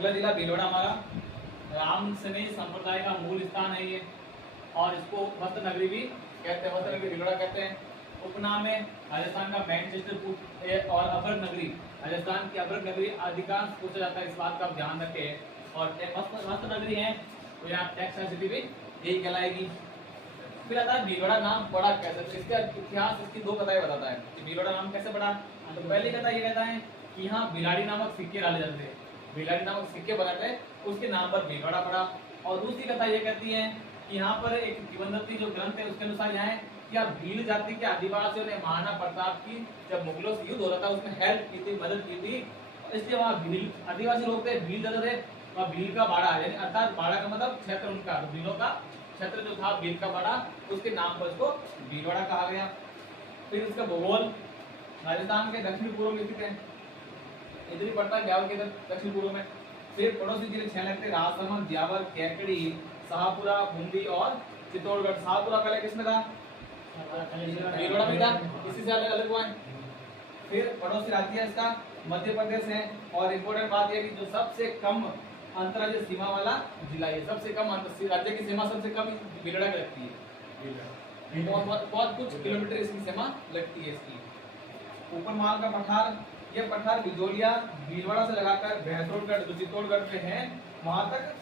अगला जिला भीलवाड़ा हमारा रामसने संप्रदाय का मूल स्थान है ये, और इसको वस्त्र नगरी भी कहते हैं, वस्त्र नगरी भीलवाड़ा कहते हैं। उपनाम है राजस्थान का मैनचेस्टर और अभ्रक नगरी, राजस्थान की अभ्रक नगरी अधिकांश पूछा जाता है, इस बात का आप ध्यान रखें। और वस्त्र नगरी है तो यहाँ टेक्सटाइल सिटी भी यही कहलाएगी। फिर आता है भीलवाड़ा नाम पड़ा कैसे, तो इसका इतिहास इसकी दो कथाएं बताता है कि भीलवाड़ा नाम कैसे पड़ा। तो पहली कथा ये कहता है कि यहाँ भिलाड़ी नामक सिक्के डाले जाते थे, भिलाड़ी नामक सिक्के बनाते थे, उसके नाम पर भीलवाड़ा पड़ा। और दूसरी कथा ये कहती है कि यहाँ पर एक किंवदंती जो ग्रंथ है उसके अनुसार यहाँ है कि आप भील जाति के आदिवासियों ने महाराणा प्रताप की जब मुगलों से युद्ध हो रहा था उसमें हेल्प की थी, मदद की थी, इसलिए वहाँ भील आदिवासी लोग थे, भील जाते थे, वहाँ भील का बाड़ा यानी अर्थात बाड़ा का मतलब क्षेत्र उनका, भीलों का क्षेत्र जो था भील का बाड़ा, उसके नाम पर उसको भीलवाड़ा कहा गया। फिर इसका भूगोल राजस्थान के दक्षिण पूर्व में स्थित है, इधर ही पड़ता है ब्यावर के दक्षिण पूर्व में। फिर पड़ोसी जिले 6 लगते हैं, राजसमंद, ब्यावर, कैकड़ी, शाहपुरा, बूंदी और चित्तौड़गढ़। शाहपुरा पहले किसमें था? भीलवाड़ा में था, इसी से अलग अलग हुआ है। फिर पड़ोसी राज्य है इसका मध्य प्रदेश है, और इम्पोर्टेंट बात यह कि जो सबसे कम अंतर्राज्यीय सीमा वाला जिला है, सबसे कम राज्य की सीमा सबसे कम भीलवाड़ा की लगती है, बहुत कुछ किलोमीटर इसकी सीमा लगती है इसकी। ऊपर माल का पठार, ये पठार बिजोलिया भीलवाड़ा से लगाकर भैंसरोडगढ़ जो चित्तौड़गढ़ पे है वहां तक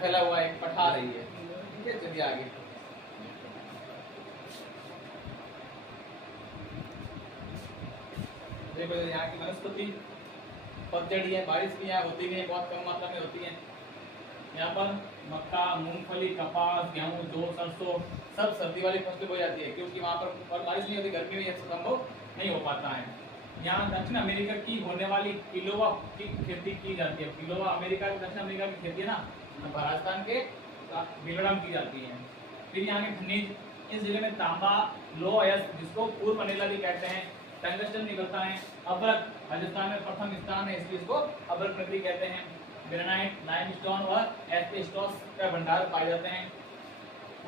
फैला हुआ एक पठार है ये। ठीक है, चलिए आगे। देखो यहाँ की वनस्पति पतझड़ी है, बारिश भी यहाँ होती नहीं है, बहुत कम मात्रा में होती है। यहाँ पर मक्का, मूंगफली, कपास, गेहूं, जौ, सरसों सब सर्दी वाली फसलें हो जाती है, क्योंकि वहाँ पर बारिश नहीं होती, गर्मी में संभव नहीं हो पाता है। यहाँ दक्षिण अमेरिका की होने वाली किलोवा की खेती की जाती है। किलोवा अमेरिका, दक्षिण अमेरिका की खेती है ना, राजस्थान के भीलवाड़ा में की जाती है। फिर यहाँ के खनिज, इस जिले में तांबा, लोह अयस्क जिसको पूर्व मनीला भी कहते हैं, टंगस्टन निकलता है। अभ्रक राजस्थान में प्रथम स्थान है, इसलिए इसको अभ्रक नगरी कहते हैं। ग्रेनाइट, लाइमस्टोन और एस्बेस्टोस का भंडार पाए जाते हैं।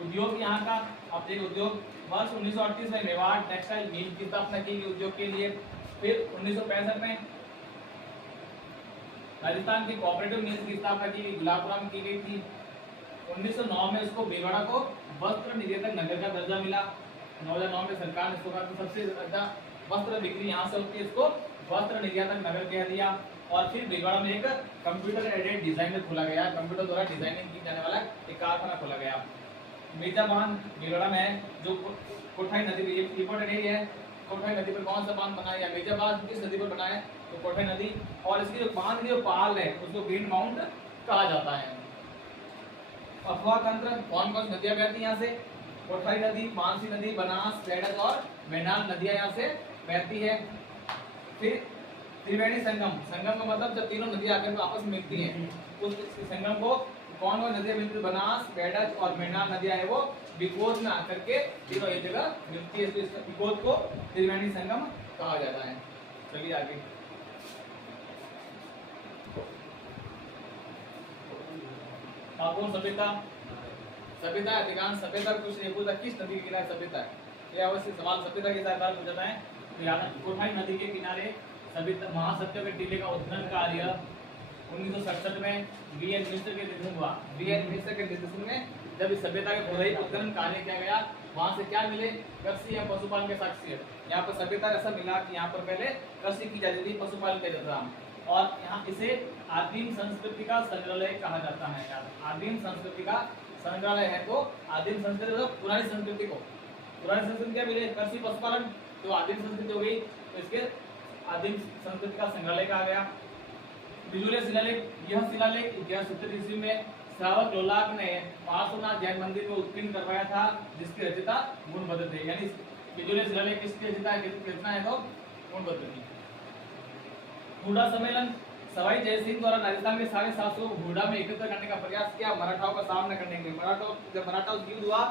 उद्योग यहाँ का, अब देखिए उद्योग, वर्ष 1938 में मेवाड़ टेक्सटाइल मिल की स्थापना की गई उद्योग के लिए। फिर 1965 में राजस्थान की कोऑपरेटिव मिल्स की स्थापना की गई, गुलाबपुरा में की गई थी। 1909 में उसको भीलवाड़ा को वस्त्र निकेतन नगर का दर्जा मिला। 2009 में सरकार ने इसको कहा सबसे ज्यादा वस्त्र बिक्री यहाँ से होती है, इसको वस्त्र निकेतन नगर कह दिया। और फिर भीलवाड़ा में एक कंप्यूटर एडेड डिजाइनर खोला गया, कंप्यूटर द्वारा डिजाइनिंग की जाने वाला एक कारखाना खोला गया। मिर्जा बांध भीलवाड़ा में है, जो कोठाई नदी पे इंपॉर्टेंट एरिया है। कोठाई नदी पर कौन सा बांध बना है, या मिर्जा बांध किस नदी पर बना है, तो कोठाई नदी। और इसकी जो बांध की जो पाल है उसको ग्रीन माउंट कहा जाता है। अफवाह तंत्र, कौन कौन सी नदियां बहती है यहाँ से, कोठाई नदी, मानसी नदी, बनास, बेडक और मैनाल नदियां यहाँ से बहती है। फिर त्रिवेणी संगम, संगम का मतलब जब तीनों नदियां आकर आपस में मिलती हैं, उस संगम को कौन कौन नदियां मिलती है, बनास, बेडक और मैनाल नदियां है वो बिकोज में आकर के तीनों एक जगह मिलती है, तो इस बिकोज को त्रिवेणी संगम कहा जाता है। चलिए आगे। सभ्यता, सभ्यता अधिकांश सभ्यता कुछ नहीं पूछता किस नदी के किनारे सभ्यता है, ये अवश्य सवाल सभ्यता के साथ पूछा जाता है। कोठाई नदी के किनारे सभ्यता, महासत्य के टीले का उत्खनन कार्य 1967 में बीएन मिश्र के निर्देशन हुआ। बीएन मिश्र के निर्देशन में जब इस सभ्यता के खुदाई उत्खनन कार्य किया गया, वहां से क्या मिले, कृषि या पशुपालन के साक्ष्य। यहाँ पर सभ्यता ऐसा मिला कि यहाँ पर पहले कृषि की जाती थी, पशुपालन किया जाता था, और यहाँ इसे आदिम संस्कृति का संग्रहालय कहा जाता है। आदिम संस्कृति का संग्रहालय है, तो आदिम संस्कृति मतलब पुरानी संस्कृति को, पुरानी संस्कृति क्या मिले, कृषि पशुपालन, तो आदिम संस्कृति हो गई, तो इसके आदिम संस्कृति का संग्रहालय कहा गया। बिजुलिया शिलालेख, यह शिलालेख 1170 ईस्वी में श्रावक लोलाक ने पार्श्वनाथ जैन मंदिर में उत्कीर्ण करवाया था, जिसके रचयिता गुणभद्र थे। यानी बिजुलिया शिलालेख किसकी रचयिता है, तो गुणभद्र की। हुडा सम्मेलन, सवाई जयसिंह द्वारा राजस्थान के 750 को हुडा में एकत्र करने का प्रयास किया, मराठाओं का सामना करने के लिए। मराठा, जब मराठा युद्ध हुआ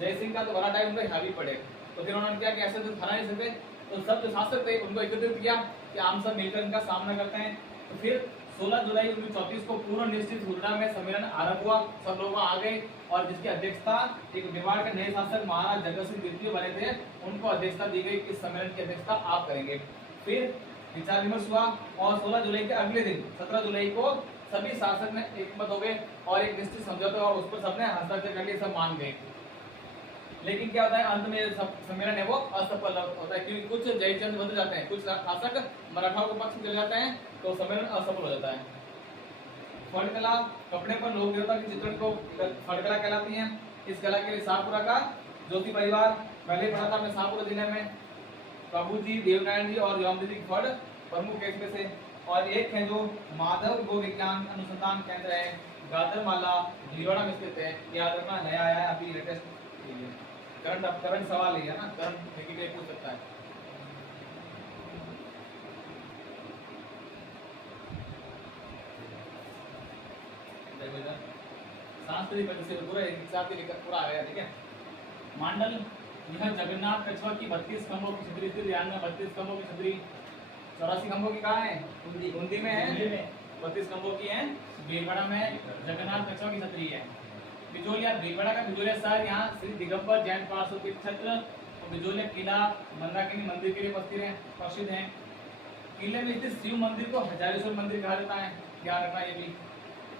जयसिंह का, तो मराठा उन पर हावी पड़े, तो फिर उन्होंने क्या किया, ऐसे तो थाना नहीं सकते, तो सब जो शासक थे उनको एकत्रित किया कि हम सब मिलकर इनका सामना करते हैं। तो फिर 16 जुलाई 1934 को पूर्ण निश्चित हुडा में सम्मेलन आरंभ हुआ, सब लोग आ गए, और जिसकी अध्यक्षता एक मेवाड़ के नए शासक महाराज जगत सिंह द्वितीय बने थे, उनको अध्यक्षता दी गई कि इस सम्मेलन की अध्यक्षता आप करेंगे। फिर विचार विमर्श हुआ, और 16 जुलाई के अगले दिन 17 जुलाई को सभी शासक ने एकमत हो गए और एक निश्चित समझौता और उस पर सबने हस्ताक्षर कर लिए, सब मान गए। लेकिन क्या होता है अंत में सब सम्मेलन है वो असफल होता है, क्योंकि कुछ जयचंद बदल जाते हैं, कुछ शासक मराठाओं के पक्ष में चले जाते हैं, तो सम्मेलन असफल हो जाता है। फड़कला, कपड़े पर लोक देवता के चित्रण को फड़कला कहलाती है। इस कला के लिए शाहपुरा का ज्योति परिवार पहले पढ़ा था मैं शाहपुरा जिले में, प्रभु जी, देवनारायण जी और योमजी की फड़ प्रमुख है इसमें से। और एक है जो माधव गो विज्ञान अनुसंधान केंद्र है, गाजरमाला भीलवाड़ा में स्थित है। याद रखना, नया आया है अभी लेटेस्ट, करंट सवाल ही है ना, करंट देखिए पूछ सकता है। सांस्कृतिक वजह से पूरा एक साथ ही लेकर पूरा आ गया, ठीक है। मांडल, यह जगन्नाथ कछुआ की 32 खंभों की छतरी थी, ध्यान में 32 खंभों की छतरी, 84 खंभों की कहाँ है? बूंदी में है, 32 खंभों की है। भीलवाड़ा में जगन्नाथ कछुआ की छतरी है। बिजोलिया, भीलवाड़ा का बिजोलिया शहर यहाँ श्री दिगंबर जैन पार्श्वतीर्थ क्षेत्र और बिजोलिया किला मंदाकिनी मंदिर के लिए प्रसिद्ध है। किले में स्थित शिव मंदिर को हजारेश्वर मंदिर कहा जाता है, ध्यान रखना ये भी।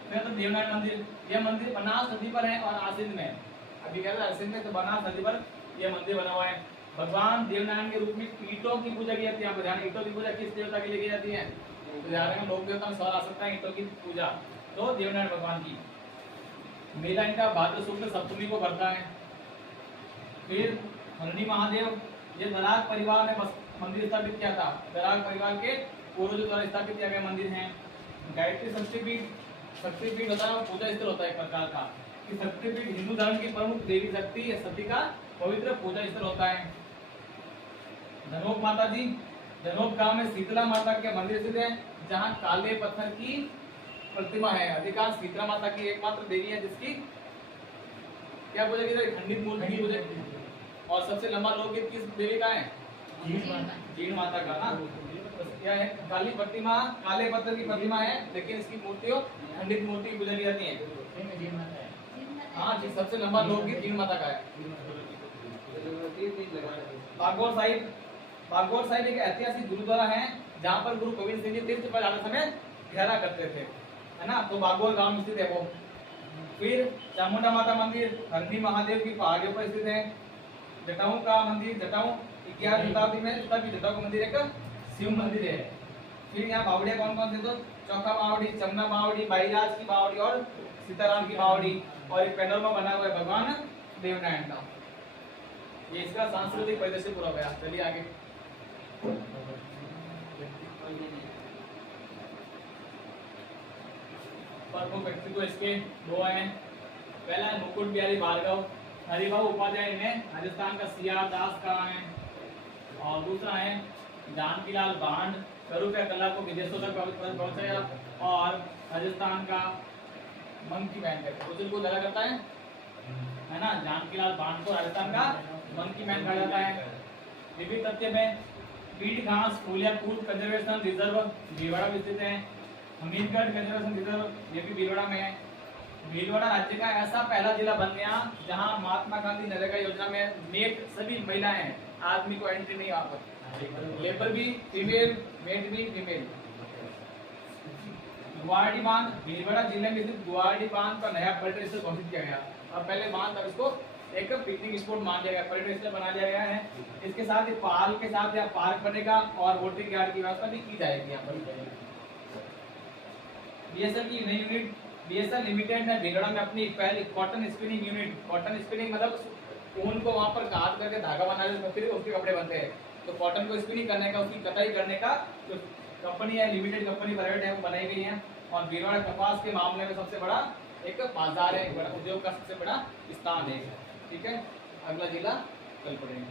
फिर तो देवनारायण मंदिर, यह मंदिर बनास नदी पर है और आसिंद में, अभी कह रहे हैं आसिंद में, तो बनास नदी पर यह मंदिर बना हुआ है। भगवान देवनारायण के रूप में ईंटों की पूजा की जाती है। यहाँ पर ध्यान, ईंटों की पूजा किस देवता के लिए की जाती है? तो ध्यान रखना, लोक देवता में सवाल आ सकता है ईंटों की पूजा, तो देवनारायण भगवान की। मेला इनका भाद्र शुक्ल सप्तमी को करता है। फिर हरणी महादेव, ये दराग परिवार ने मंदिर स्थापित किया था, दराग परिवार के पूर्वजों द्वारा स्थापित किया गया मंदिर है। गायत्री शक्तिपीठ होता है, पूजा स्थल होता है एक प्रकार का, कि शक्तिपीठ हिंदू धर्म की प्रमुख देवी शक्ति या सती का पवित्र पूजा स्थल होता है। धनोप माता जी, धनोप गांव में शीतला माता के मंदिर स्थित है, जहाँ काले पत्थर की प्रतिमा है। अधिकांश शीतला माता की एकमात्र देवी है जिसकी क्या पूजा की जाती है? खंडित मूर्ति की पूजा। और सबसे लंबा लोकगीत किस देवी का है? जीण माता का ना। क्या है? काली प्रतिमा, काले पत्थर की प्रतिमा है, लेकिन इसकी मूर्तियों खंडित मूर्ति की पूजा की जाती है। हाँ जी, सबसे लंबा लोकगीत जीण माता का है। बागौर साहिब एक ऐतिहासिक गुरुद्वारा है, जहाँ पर गुरु गोविंद सिंह जी तीर्थ पर जाते समय ठहरा करते थे, है ना, तो बागौर गांव में स्थित है वो। फिर चामुंडा माता मंदिर हरणी महादेव की पहाड़ियों पर स्थित है। जटाऊ का मंदिर, जटाऊ 11वीं शताब्दी में तभी जटाऊ का मंदिर एक शिव मंदिर है। फिर यहाँ बावड़िया कौन कौन से? तो चौका बावड़ी, चमना बावड़ी, बाईराज की बावड़ी और सीताराम की बावड़ी, और एक पैनल में बना हुआ है भगवान देवनारायण का। ये इसका सांस्कृतिक परिदृश्य पूरा गया। चलिए आगे। प्रमुख व्यक्तित्व इसके दो हैं। पहला है मुकुट बिहारी भार्गव, हरिभाऊ उपाध्याय इन्हें राजस्थान का सियार दास कहा है। और दूसरा है जानकीलाल बांड, स्वरूप कला को विदेशों तक पहुंचाया और राजस्थान का मंकी मैन कहते को लगा करता है ना। जानकीलाल बांड को राजस्थान का मंकी मैन कहा जाता है। विविध तथ्य में पीड़ घास फूलियापुर कंजर्वेशन रिजर्व भीलवाड़ा में स्थित है। हमीरगढ़ कंजर्वेशन रिजर्व ये भी भीलवाड़ा में है। भीलवाड़ा राज्य का ऐसा पहला जिला बन गया जहां महात्मा गांधी नरेगा योजना में मेट सभी महिलाएं हैं, आदमी को एंट्री नहीं, वहां पर लेबर भी फीमेल, मेट भी फीमेल। गुवाहाटी बांध, भीलवाड़ा जिले में स्थित गुवाहाटी बांध का नया पर्यटन स्थल घोषित किया गया। अब पहले बांध, अब इसको एक पिकनिक स्पॉट मान लिया गया, पर्यटन स्थल बना लिया गया है। इसके साथ ही पाल के साथ यहाँ पार्क बनेगा और वोटिंग यार्ड की व्यवस्था भी की जाएगी यहाँ पर। बीएसएल की नई यूनिट बीएसएल लिमिटेड ने भीलवाड़ा में अपनी पहली cotton spinning unit, cotton spinning मतलब ऊन को वहाँ पर काट करके धागा बना के फिर उसके कपड़े बनते हैं, तो कॉटन को स्पिनिंग करने का, उसकी कटाई करने का जो कंपनी है, लिमिटेड कंपनी प्राइवेट है, वो बनाई गई है। और भीलवाड़ा कपास के मामले में सबसे बड़ा एक बाजार है, एक बड़ा उद्योग का सबसे बड़ा स्थान है। ठीक है, अगला जिला कल पढ़ेंगे।